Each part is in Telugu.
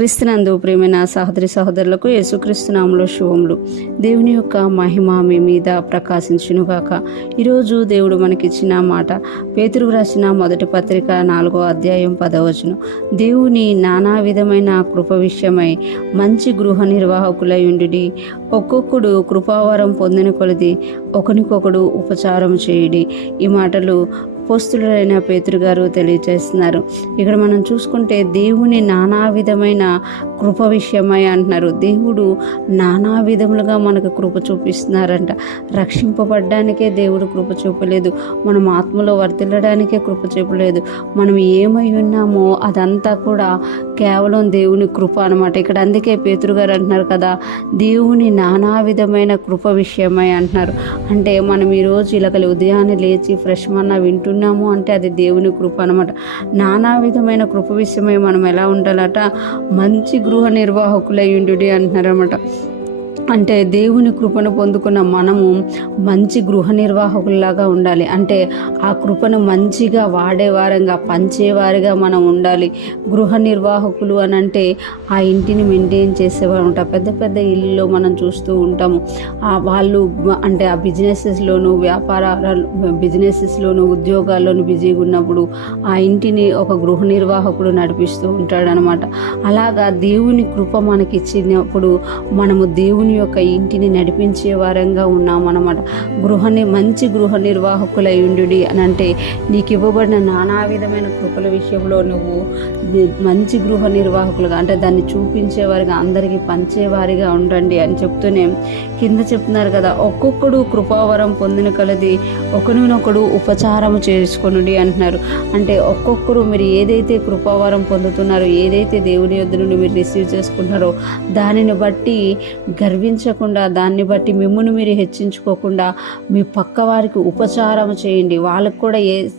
క్రీస్తునందు ప్రియమైన సహోదరి సహోదరులకు యేసుక్రీస్తు నామములో శుభములు. దేవుని యొక్క మహిమ మీ మీద ప్రకాశించునుగాక. ఈరోజు దేవుడు మనకిచ్చిన మాట పేతురుకు రాసిన మొదటి పత్రిక 4వ అధ్యాయం 10వ వచనం. దేవుని నానా విధమైన కృప విషయమై మంచి గృహ నిర్వాహకులై ఉండుడి. ఒక్కొక్కడు కృపావరం పొందిన కొలది ఒకనికొకడు ఉపచారం చేయుడి. ఈ మాటలు అపోస్తులుడైన పేతురు గారు తెలియజేస్తున్నారు. ఇక్కడ మనం చూసుకుంటే దేవుని నానా విధమైన కృప విషయమై అంటున్నారు. దేవుడు నానా విధములుగా మనకు కృప చూపిస్తున్నారంట. రక్షింపబడ్డానికే దేవుడు కృప చూపలేదు, మనం ఆత్మలో వర్తిల్లడానికే కృప చూపలేదు. మనం ఏమై ఉన్నామో అదంతా కూడా కేవలం దేవుని కృప అనమాట. ఇక్కడ అందుకే పేతురు గారు అంటున్నారు కదా, దేవుని నానా విధమైన కృప విషయమై అంటున్నారు. అంటే మనం ఈరోజు ఇలాగలి ఉదయాన్నే లేచి ఫ్రెష్ మన్నా వింటున్నాము అంటే అది దేవుని కృప అనమాట. నానా విధమైన కృప విషయమై మనం ఎలా ఉండాలట, మంచి గృహ నిర్వాహకులై ఉండుడి అంటున్నారన్నమాట. అంటే దేవుని కృపను పొందుకున్న మనము మంచి గృహ నిర్వాహకుల్లాగా ఉండాలి. అంటే ఆ కృపను మంచిగా వాడేవారంగా పంచేవారిగా మనం ఉండాలి. గృహ నిర్వాహకులు అని అంటే ఆ ఇంటిని మెయింటైన్ చేసేవారు ఉంటారు. పెద్ద పెద్ద ఇల్లులో మనం చూస్తూ ఉంటాము. వాళ్ళు అంటే ఆ బిజినెసెస్లోను బిజినెసెస్లోను ఉద్యోగాల్లోనూ బిజీగా ఉన్నప్పుడు ఆ ఇంటిని ఒక గృహ నిర్వాహకుడు నడిపిస్తూ ఉంటాడనమాట. అలాగా దేవుని కృప మనకి ఇచ్చినప్పుడు మనము దేవుని యొక్క ఇంటిని నడిపించే వారంగా ఉన్నామన్నమాట. మంచి గృహ నిర్వాహకులై ఉండుడి అని అంటే నీకు ఇవ్వబడిన నానా విధమైన కృపల విషయంలో నువ్వు మంచి గృహ నిర్వాహకులుగా అంటే దాన్ని చూపించేవారిగా అందరికీ పంచేవారిగా ఉండండి అని చెప్తూనే కింద చెప్తున్నారు కదా, ఒక్కొక్కడు కృపావరం పొందిన కలది ఒకరినొకడు ఉపచారం చేసుకొనుడి అంటున్నారు. అంటే ఒక్కొక్కరు మీరు ఏదైతే కృపావరం పొందుతున్నారో, ఏదైతే దేవుని యొద్ద నుండి మీరు రిసీవ్ చేసుకుంటున్నారో దానిని బట్టి గర్వించకుండా, దాన్ని బట్టి మిమ్మును మీరు హెచ్చించుకోకుండా మీ పక్క వారికి ఉపచారం చేయండి. వాళ్ళకు కూడా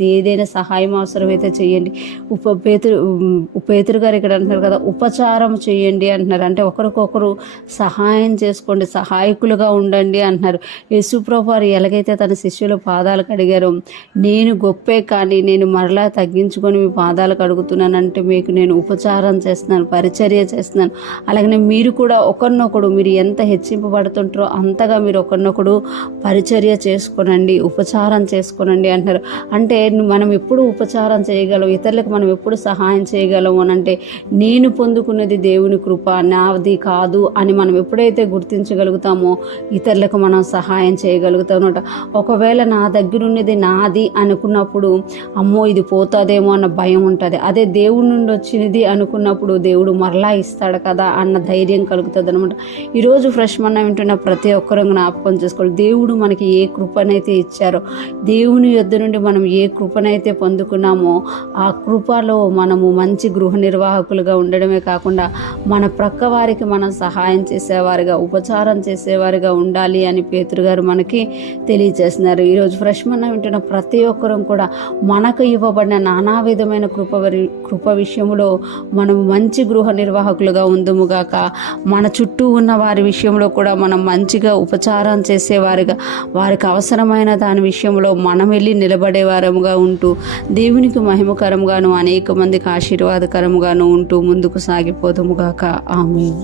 ఏదైనా సహాయం అవసరమైతే చేయండి. పేతురు గారు ఇక్కడ అంటున్నారు కదా, ఉపచారం చేయండి అంటున్నారు. అంటే ఒకరికొకరు సహాయం చేసుకోండి, సహాయకులుగా ఉండండి అంటున్నారు. యేసుప్రభువు వారు ఎలాగైతే తన శిష్యుల పాదాలు కడిగారో, నేను గొప్పే కానీ నేను మరలా తగ్గించుకొని మీ పాదాలు కడుగుతున్నానంటే మీకు నేను ఉపచారం చేస్తున్నాను, పరిచర్య చేస్తున్నాను. అలాగనే మీరు కూడా ఒకరినొకడు మీరు ఎంత హెచ్చింపబడుతుంటారో అంతగా మీరు ఒకరినొకడు పరిచర్య చేసుకోనండి, ఉపచారం చేసుకోనండి అంటారు. అంటే మనం ఎప్పుడు ఉపచారం చేయగలం, ఇతరులకు మనం ఎప్పుడు సహాయం చేయగలం అని అంటే నేను పొందుకున్నది దేవుని కృప, నాది కాదు అని మనం ఎప్పుడైతే గుర్తించగలుగుతామో ఇతరులకు మనం సహాయం చేయగలుగుతాం అనమాట. ఒకవేళ నా దగ్గర ఉన్నది నాది అనుకున్నప్పుడు అమ్మో ఇది పోతుందేమో అన్న భయం ఉంటుంది. అదే దేవుడి నుండి వచ్చినది అనుకున్నప్పుడు దేవుడు మరలా ఇస్తాడు కదా అన్న ధైర్యం కలుగుతుంది అనమాట. ఈరోజు ఫ్రెష్ మన్నా వింటున్న ప్రతి ఒక్కరూ జ్ఞాపకం చేసుకోవాలి, దేవుడు మనకి ఏ కృపనైతే ఇచ్చారో, దేవుని యొద్ద నుండి మనం ఏ కృపనైతే పొందుకున్నామో ఆ కృపలో మనము మంచి గృహ నిర్వాహకులుగా ఉండడమే కాకుండా మన ప్రక్క వారికి మనం సహాయం చేసేవారిగా, ఉపచారం చేసేవారిగా ఉండాలి అని పేతురు గారు మనకి తెలియజేస్తున్నారు. ఈరోజు ఫ్రెష్ మన్నా వింటున్న ప్రతి ఒక్కరూ కూడా మనకు ఇవ్వబడిన నానా విధమైన కృప విషయంలో మనం మంచి గృహ నిర్వాహకులుగా ఉందుముగాక. మన చుట్టూ ఉన్న వారి విషయంలో కూడా మనం మంచిగా ఉపచారం చేసేవారిగా, వారికి అవసరమైన దాని విషయంలో మనం వెళ్ళి నిలబడే వారముగా ఉంటూ దేవునికి మహిమకరంగాను అనేక మందికి ఆశీర్వాదకరంగాను ఉంటూ ముందుకు సాగిపోదుముగాక. ఆమేన్.